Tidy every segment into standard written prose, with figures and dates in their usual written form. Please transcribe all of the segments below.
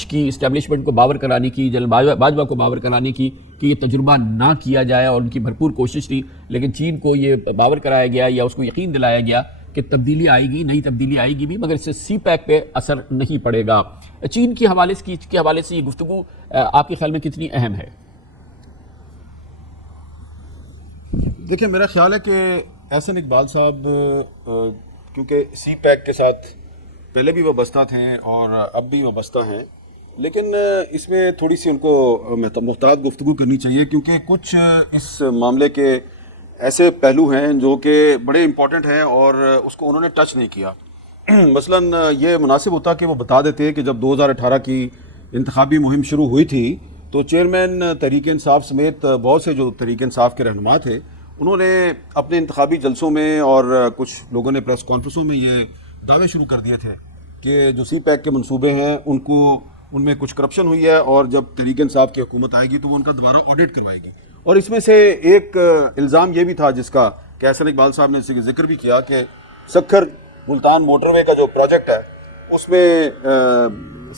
کی اسٹیبلشمنٹ کو باور کرانے کی، جنرل باجوہ کو باور کرانے کی کہ یہ تجربہ نہ کیا جائے، اور ان کی بھرپور کوشش تھی، لیکن چین کو یہ باور کرایا گیا یا اس کو یقین دلایا گیا کہ تبدیلی آئے گی، نئی تبدیلی آئے گی بھی، مگر اس سے سی پیک پہ اثر نہیں پڑے گا۔ چین کے حوالے سے یہ گفتگو آپ کے خیال میں کتنی اہم ہے؟ دیکھیں، میرا خیال ہے کہ احسن اقبال صاحب کیونکہ سی پیک کے ساتھ پہلے بھی وابستہ تھے اور اب بھی وابستہ ہیں، لیکن اس میں تھوڑی سی ان کو محتاط گفتگو کرنی چاہیے، کیونکہ کچھ اس معاملے کے ایسے پہلو ہیں جو کہ بڑے امپورٹنٹ ہیں اور اس کو انہوں نے ٹچ نہیں کیا۔ مثلاً یہ مناسب ہوتا کہ وہ بتا دیتے کہ جب 2018 کی انتخابی مہم شروع ہوئی تھی تو چیئرمین تحریک انصاف سمیت بہت سے جو تحریک انصاف کے رہنما تھے، انہوں نے اپنے انتخابی جلسوں میں اور کچھ لوگوں نے پریس کانفرنسوں میں یہ دعوے شروع کر دیے تھے کہ جو سی پیک کے منصوبے ہیں ان میں کچھ کرپشن ہوئی ہے، اور جب تحریک انصاف کی حکومت آئے گی تو وہ ان کا دوبارہ آڈٹ کروائے گی۔ اور اس میں سے ایک الزام یہ بھی تھا جس کا کہ احسن اقبال صاحب نے اس کے ذکر بھی کیا کہ سکھر ملتان موٹر وے کا جو پروجیکٹ ہے اس میں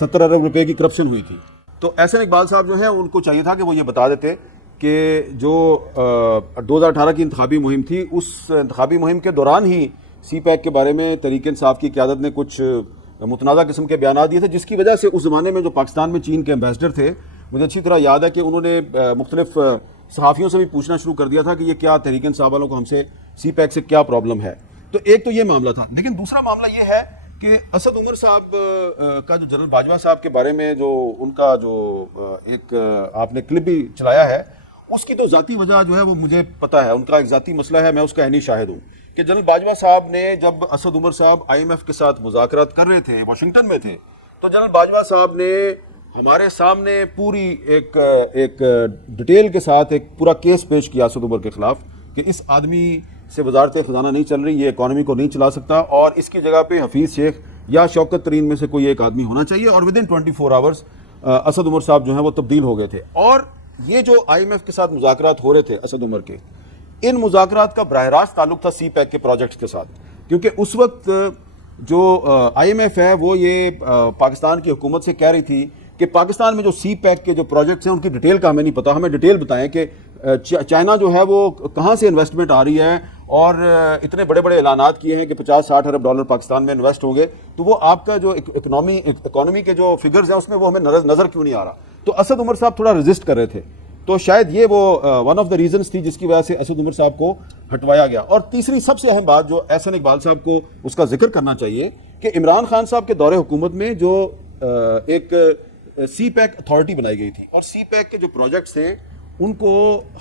70 ارب روپے کی کرپشن ہوئی تھی۔ تو احسن اقبال صاحب جو ہیں ان کو چاہیے تھا کہ وہ یہ بتا دیتے کہ جو 2018 کی انتخابی مہم تھی، اس انتخابی مہم کے دوران ہی سی پیک کے بارے میں تحریک انصاف کی قیادت نے کچھ متنازع قسم کے بیانات دیے تھے، جس کی وجہ سے اس زمانے میں جو پاکستان میں چین کے ایمبیسڈر تھے، مجھے اچھی طرح یاد ہے کہ انہوں نے مختلف صحافیوں سے بھی پوچھنا شروع کر دیا تھا کہ یہ کیا تحریک انصاف والوں کو ہم سے سی پیک سے کیا پرابلم ہے۔ تو ایک تو یہ معاملہ تھا، لیکن دوسرا معاملہ یہ ہے کہ اسد عمر صاحب کا جو جنرل باجوہ صاحب کے بارے میں جو ان کا جو ایک آپ نے کلپ بھی چلایا ہے، اس کی تو ذاتی وجہ جو ہے وہ مجھے پتہ ہے، ان کا ایک ذاتی مسئلہ ہے، میں اس کا عینی شاہد ہوں کہ جنرل باجوہ صاحب نے جب اسد عمر صاحب IMF کے ساتھ مذاکرات کر رہے تھے، واشنگٹن میں تھے، تو جنرل باجوہ صاحب نے ہمارے سامنے پوری ایک ڈیٹیل کے ساتھ ایک پورا کیس پیش کیا اسد عمر کے خلاف کہ اس آدمی سے وزارت خزانہ نہیں چل رہی، یہ اکانومی کو نہیں چلا سکتا، اور اس کی جگہ پہ حفیظ شیخ یا شوکت ترین میں سے کوئی ایک آدمی ہونا چاہیے، اور ودن 24 آورز اسد عمر صاحب جو ہیں وہ تبدیل ہو گئے تھے۔ اور یہ جو IMF کے ساتھ مذاکرات ہو رہے تھے اسد عمر کے، ان مذاکرات کا براہ راست تعلق تھا سی پیک کے پروجیکٹس کے ساتھ، کیونکہ اس وقت جو IMF ہے وہ یہ پاکستان کی حکومت سے کہہ رہی تھی کہ پاکستان میں جو سی پیک کے جو پروجیکٹس ہیں ان کی ڈیٹیل کا ہمیں نہیں پتا، ہمیں ڈیٹیل بتائیں کہ چائنا جو ہے وہ کہاں سے انویسٹمنٹ آ رہی ہے، اور اتنے بڑے بڑے اعلانات کیے ہیں کہ 50-60 ارب ڈالر پاکستان میں انویسٹ ہوں گے، تو وہ آپ کا جو اکانومی کے جو فگرز ہیں اس میں وہ ہمیں نظر کیوں نہیں آ رہا۔ تو اسد عمر صاحب تھوڑا ریزسٹ کر رہے تھے، تو شاید یہ وہ ون آف دا ریزنز تھی جس کی وجہ سے اسد عمر صاحب کو ہٹوایا گیا۔ اور تیسری سب سے اہم بات جو احسن اقبال صاحب کو اس کا ذکر کرنا چاہیے کہ عمران خان صاحب کے دور حکومت میں جو ایک سی پیک اتھارٹی بنائی گئی تھی، اور سی پیک کے جو پروجیکٹس تھے ان کو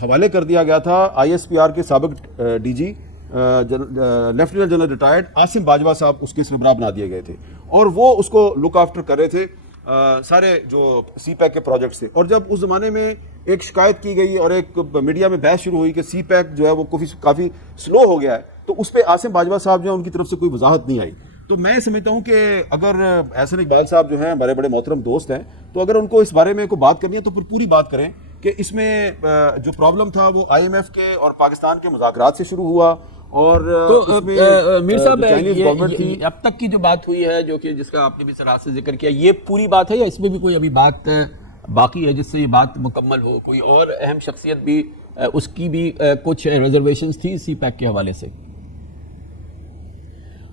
حوالے کر دیا گیا تھا ISPR کے سابق DG lieutenant general retired Asim Bajwa صاحب، اس کے سربراہ بنا دیے گئے تھے، اور وہ اس کو لک آفٹر کر رہے تھے سارے جو سی پیک کے پروجیکٹس تھے۔ اور جب اس زمانے میں ایک شکایت کی گئی اور ایک میڈیا میں بحث شروع ہوئی کہ سی پیک جو ہے وہ کافی سلو ہو گیا ہے، تو اس پہ عاصم باجوہ صاحب جو ہیں ان کی طرف سے کوئی وضاحت نہیں آئی۔ تو میں سمجھتا ہوں کہ اگر احسن اقبال صاحب جو ہیں ہمارے بڑے محترم دوست ہیں، تو اگر ان کو اس بارے میں کوئی بات کرنی ہے تو پھر پوری بات کریں کہ اس میں جو پرابلم تھا وہ IMF کے اور پاکستان کے مذاکرات سے شروع ہوا، اور تو میر صاحب اب تک کی جو بات ہوئی ہے جو کہ جس کا آپ نے بھی صراحت سے ذکر کیا، یہ پوری بات ہے یا اس میں بھی کوئی ابھی بات باقی ہے جس سے یہ بات مکمل ہو؟ کوئی اور اہم شخصیت بھی اس کی بھی کچھ ریزرویشنز تھی سی پیک کے حوالے سے؟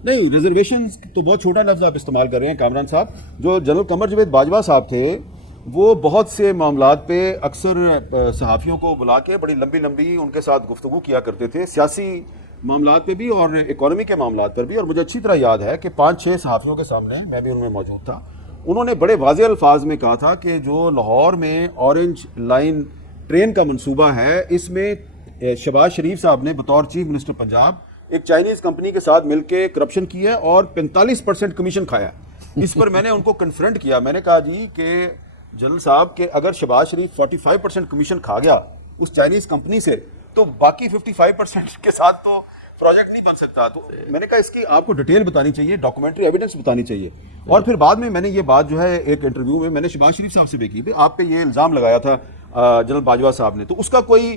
نہیں، ریزرویشنز تو بہت چھوٹا لفظ آپ استعمال کر رہے ہیں کامران صاحب۔ جو جنرل قمر جاوید باجوہ صاحب تھے وہ بہت سے معاملات پہ اکثر صحافیوں کو بلا کے بڑی لمبی ان کے ساتھ گفتگو کیا کرتے تھے، سیاسی معاملات پہ بھی اور اکانومی کے معاملات پر بھی۔ اور مجھے اچھی طرح یاد ہے کہ 5-6 صحافیوں کے سامنے، میں بھی ان میں موجود تھا، انہوں نے بڑے واضح الفاظ میں کہا تھا کہ جو لاہور میں اورنج لائن ٹرین کا منصوبہ ہے، اس میں شہباز شریف صاحب نے بطور چیف منسٹر پنجاب ایک چائنیز کمپنی کے ساتھ مل کے کرپشن کی ہے اور 45% کمیشن کھایا۔ اس پر میں نے ان کو کنفرنٹ کیا، میں نے کہا جی کہ جنرل صاحب کہ اگر شہباز شریف 45% کمیشن کھا گیا اس چائنیز کمپنی سے، تو باقی 55% کے ساتھ تو پروجیکٹ نہیں بن سکتا۔ تو میں نے کہا اس کی آپ کو ڈیٹیل بتانی چاہیے، ڈاکومنٹری ایویڈنس بتانی چاہیے۔ اور پھر بعد میں نے یہ بات جو ہے ایک انٹرویو میں نے شہباز شریف صاحب سے بھی کی، آپ پہ یہ الزام لگایا تھا جنرل باجوہ صاحب نے، تو اس کا کوئی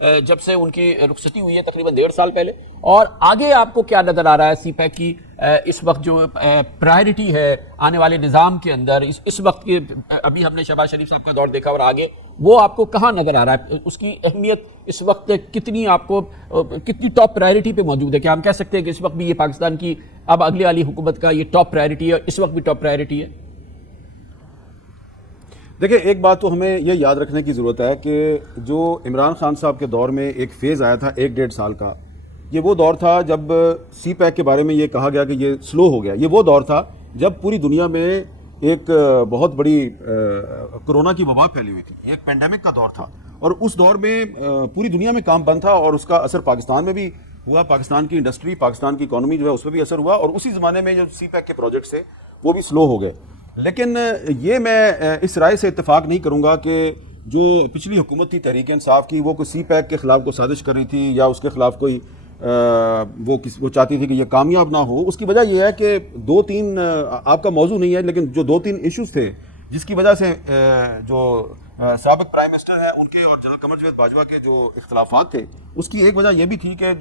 جب سے ان کی رخصتی ہوئی ہے تقریباً 1.5 سال پہلے. اور آگے آپ کو کیا نظر آ رہا ہے سی پیک کی اس وقت جو پرائرٹی ہے آنے والے نظام کے اندر اس وقت کے؟ ابھی ہم نے شہباز شریف صاحب کا دور دیکھا اور آگے وہ آپ کو کہاں نظر آ رہا ہے؟ اس کی اہمیت اس وقت کتنی آپ کو کتنی ٹاپ پرائرٹی پہ موجود ہے؟ کیا ہم کہہ سکتے ہیں کہ اس وقت بھی یہ پاکستان کی اب اگلی والی حکومت کا یہ ٹاپ پرائرٹی ہے، اس وقت بھی ٹاپ پرائرٹی ہے؟ دیکھیں ایک بات تو ہمیں یہ یاد رکھنے کی ضرورت ہے کہ جو عمران خان صاحب کے دور میں ایک فیز آیا تھا 1-1.5 سال کا، یہ وہ دور تھا جب سی پیک کے بارے میں یہ کہا گیا کہ یہ سلو ہو گیا. یہ وہ دور تھا جب پوری دنیا میں ایک بہت بڑی کرونا کی وبا پھیلی ہوئی تھی. یہ ایک پینڈیمک کا دور تھا اور اس دور میں پوری دنیا میں کام بند تھا اور اس کا اثر پاکستان میں بھی ہوا. پاکستان کی انڈسٹری، پاکستان کی اکانومی جو ہے اس پہ بھی اثر ہوا اور اسی زمانے میں جو سی پیک کے پروجیکٹس تھے وہ بھی سلو ہو گئے. لیکن یہ میں اس رائے سے اتفاق نہیں کروں گا کہ جو پچھلی حکومت تھی تحریک انصاف کی وہ کوئی سی پیک کے خلاف کو سازش کر رہی تھی یا اس کے خلاف کوئی وہ چاہتی تھی کہ یہ کامیاب نہ ہو. اس کی وجہ یہ ہے کہ 2-3 آپ کا موضوع نہیں ہے لیکن جو 2-3 ایشوز تھے جس کی وجہ سے جو سابق پرائم منسٹر ہیں ان کے اور جنرل قمر جاوید باجوہ کے جو اختلافات تھے اس کی ایک وجہ یہ بھی تھی کہ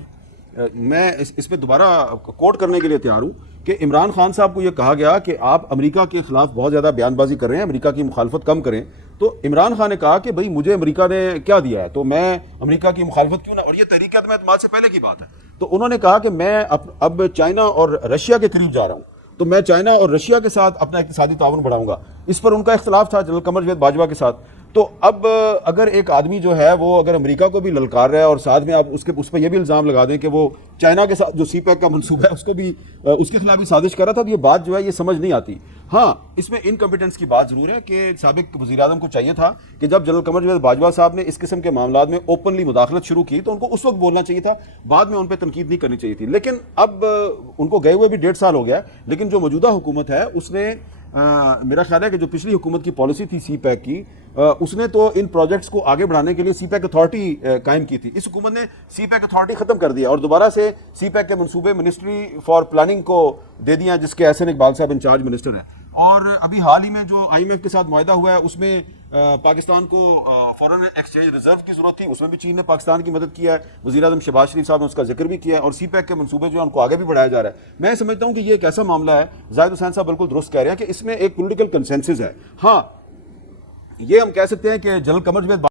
میں اس پہ دوبارہ کوٹ کرنے کے لیے تیار ہوں کہ عمران خان صاحب کو یہ کہا گیا کہ آپ امریکہ کے خلاف بہت زیادہ بیان بازی کر رہے ہیں، امریکہ کی مخالفت کم کریں. تو عمران خان نے کہا کہ بھئی مجھے امریکہ نے کیا دیا ہے تو میں امریکہ کی مخالفت کیوں نہ، اور یہ تحریک اعتماد سے پہلے کی بات ہے. تو انہوں نے کہا کہ میں اب چائنا اور رشیا کے قریب جا رہا ہوں تو میں چائنا اور رشیا کے ساتھ اپنا اقتصادی تعاون بڑھاؤں گا. اس پر ان کا اختلاف تھا جنرل قمر جاوید باجوہ کے ساتھ. تو اب اگر ایک آدمی جو ہے وہ اگر امریکہ کو بھی للکار رہا ہے اور ساتھ میں آپ اس پہ یہ بھی الزام لگا دیں کہ وہ چائنا کے ساتھ جو سی پیک کا منصوبہ ہے اس کو بھی اس کے خلاف بھی سازش کر رہا تھا، تو یہ بات جو ہے یہ سمجھ نہیں آتی. ہاں اس میں انکمپیٹنس کی بات ضرور ہے کہ سابق وزیر اعظم کو چاہیے تھا کہ جب جنرل قمر جاوید باجوہ صاحب نے اس قسم کے معاملات میں اوپنلی مداخلت شروع کی تو ان کو اس وقت بولنا چاہیے تھا، بعد میں ان پہ تنقید نہیں کرنی چاہیے تھی. لیکن اب ان کو گئے ہوئے بھی 1.5 سال ہو گیا، لیکن جو موجودہ حکومت ہے اس نے میرا خیال ہے کہ جو پچھلی حکومت کی پالیسی تھی سی پیک کی اس نے تو ان پروجیکٹس کو آگے بڑھانے کے لیے سی پیک اتھارٹی قائم کی تھی. اس حکومت نے سی پیک اتھارٹی ختم کر دیا اور دوبارہ سے سی پیک کے منصوبے منسٹری فار پلاننگ کو دے دیا جس کے احسن اقبال صاحب انچارج منسٹر ہیں. اور ابھی حال ہی میں جو IMF کے ساتھ معاہدہ ہوا ہے اس میں پاکستان کو فورن ایکسچینج ریزرو کی ضرورت تھی، اس میں بھی چین نے پاکستان کی مدد کیا ہے. وزیر اعظم شہباز شریف صاحب نے اس کا ذکر بھی کیا ہے اور سی پیک کے منصوبے جو ہیں ان کو آگے بھی بڑھایا جا رہا ہے. میں سمجھتا ہوں کہ یہ ایک ایسا معاملہ ہے، زاہد حسین صاحب بالکل درست کہہ رہے ہیں کہ اس میں ایک پولیٹیکل کنسنسس ہے. ہاں یہ ہم کہہ سکتے ہیں کہ جنرل قمر جاوید